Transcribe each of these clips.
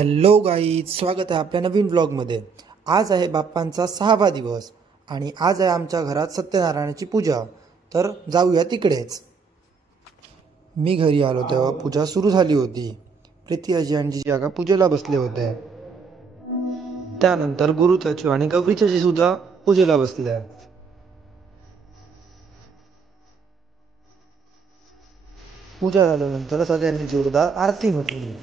Hello guys, स्वागत आहे आपल्या नवीन व्लॉगमध्ये। आज आहे बाप्पांचा 6वा दिवस आणि आज आहे आमच्या घरात सत्यनारायणाची पूजा। तर जाऊया तिकडेच। मी घरी आलो तेव्हा पूजा सुरू झाली होती। प्रीती आजी आणि जीजी काका पूजेला बसले होते। त्यानंतर गुरु चाचू आणि गौरी चाची सुद्धा पूजेला बसले। पूजा झाल्यानंतर सगळ्यांनी जोरदार आरती म्हटली।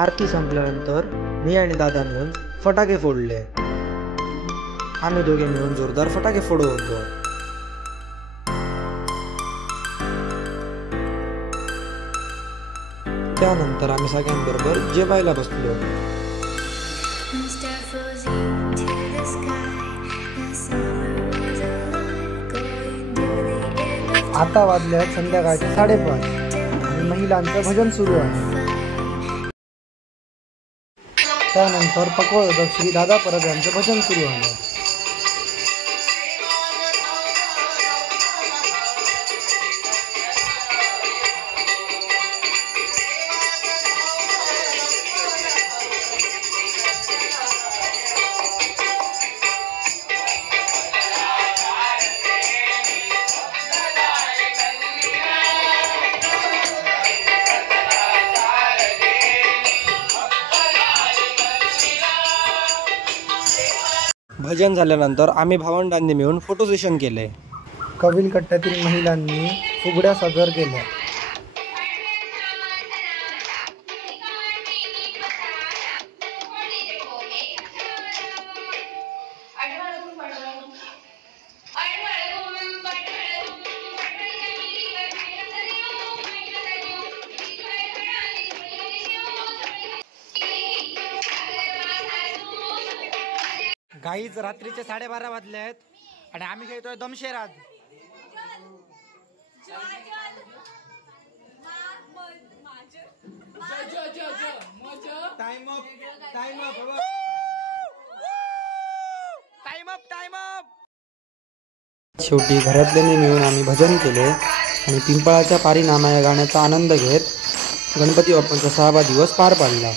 आरती संपल्यानंतर मी आणि दादा मिळून फटाके फोडले। आम्ही दोघे मिळून जोरदार फटाके फोडत होतो। त्यानंतर आम्ही सगळ्यांबरोबर जेवायला बसलो। आता वाजल्यात संध्याकाळचे 5:30 आणि महिलांचं भजन सुरू आहे। त्यानंतर पकवाजक श्री दादा परब यांचं भजन सुरू झालं। भजन झाल्यानंतर आम्ही भावंडांनी मिळून फोटो सेशन केले। कविल कट्ट्यातील महिलांनी फुगड्या सादर केल्या। गाईज, रात्रीचे 12:30 वाजले आहेत आणि आम्ही खेळतोय दमशेराज। शेवटी घरातल्यांनी मिळून आम्ही भजन केले आणि पिंपळाच्या पारी नामा या गाण्याचा आनंद घेत गणपती बाप्पांचा 6वा दिवस पार पाडला।